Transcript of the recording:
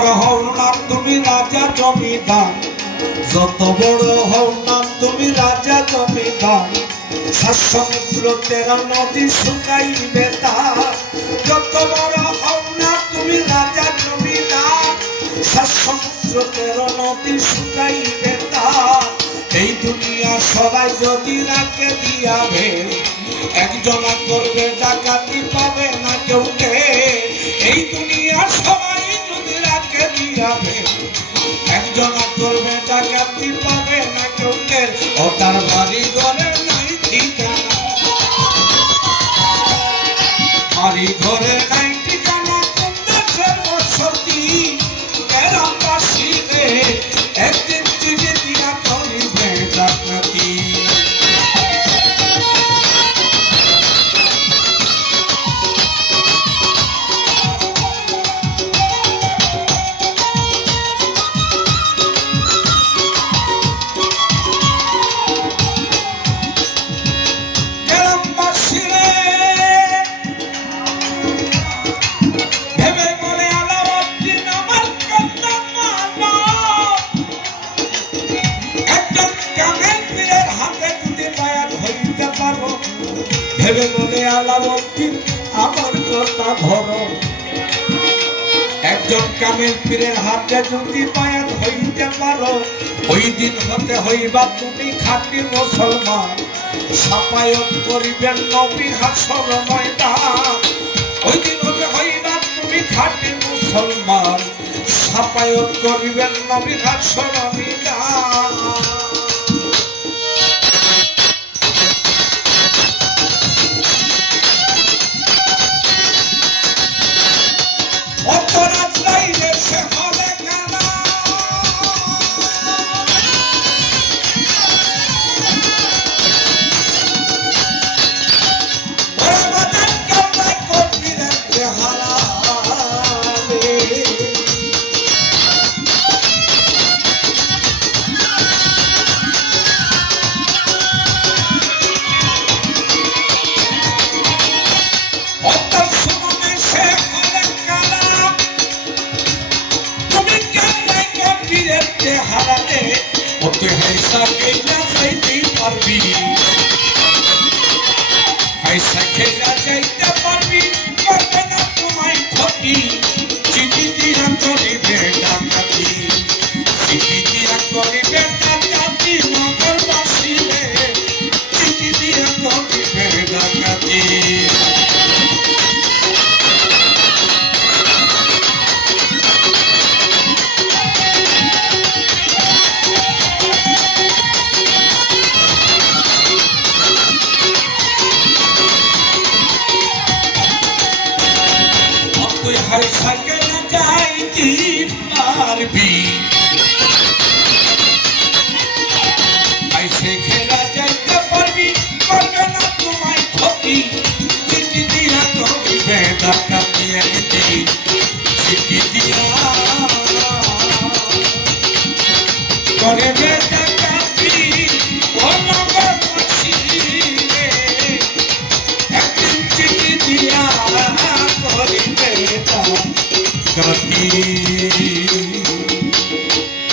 বড় হও না তুমি রাজা জমিদার, যত বড় হও না তুমি রাজা জমিদার, সাত সমুদ্র 13 নদী শুকাইবে তার। যত বড় হও না তুমি রাজা জমিদার, সাত সমুদ্র 13 নদী শুকাইবে তার। এই দুনিয়া সবাই যদি রাখে দিয়াবে, একজনা করবে ডাকাতি পাবে না কেউ কে। এই দুনিয়া সবাই যদি রাখে দিয়াবে, একজনা করবে ডাকাতি পাবে না কেউ কে। ও তার বাড়ি ঘরে নাই ঠিকানা, বাড়ি ঘরে নাই ঠিকানা, কোন দেশের বসতি গ্রামবাসী রে, একদিন চিঠি দিয়া করিবে ডাকাতি। ভেবে বলে আলাউদ্দিন আমার কথা ধরো, একজন কামেল পীরের হাতে যদি বায়াত হইতে পারো, ওই দিন হতে হইবা তুমি খাঁটি মুসলমান, সাফায়াত করিবেন নবী হাসর ময়দান। ওই দিন হতে হইবা তুমি খাঁটি মুসলমান, সাফায়াত করিবেন নবী হাসর ময়দান। পয়সা খেলা যাইতে পারবি, করবে না তোমায় ক্ষতি, চিঠি দিয়া করিবে ডাকাতি, চিঠি দিয়া করিবে ডাকাতি, নগরবাসী রে, চিঠি দিয়া করিবে ডাকাতি। পয়সা কেনা যাইতে পারবি, পয়সা খেলা যাইতে পারবি, করবে না তোমায় ক্ষতি, চিঠি দিয়া করিবে ডাকাতি, একদিন চিঠি দিয়া করিবে ডাকাতি, ও নগরবাসী রে, একদিন চিঠি দিয়া করিবে ডাকাতি।